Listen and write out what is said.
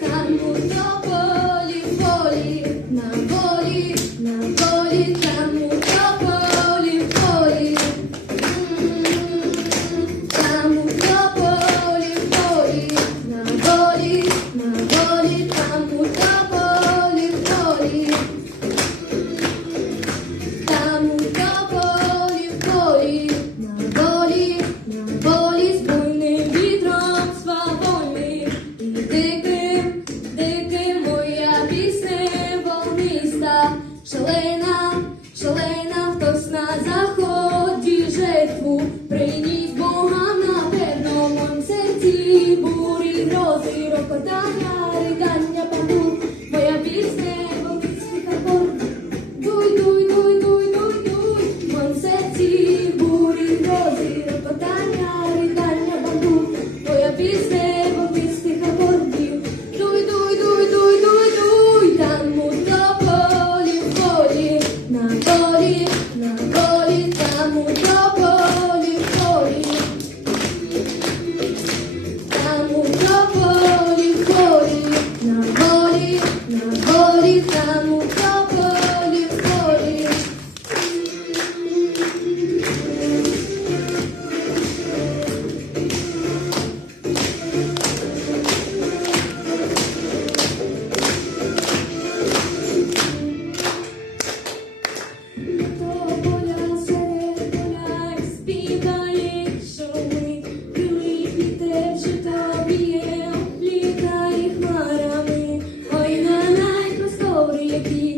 Там у тополі полі, на 你怎可 be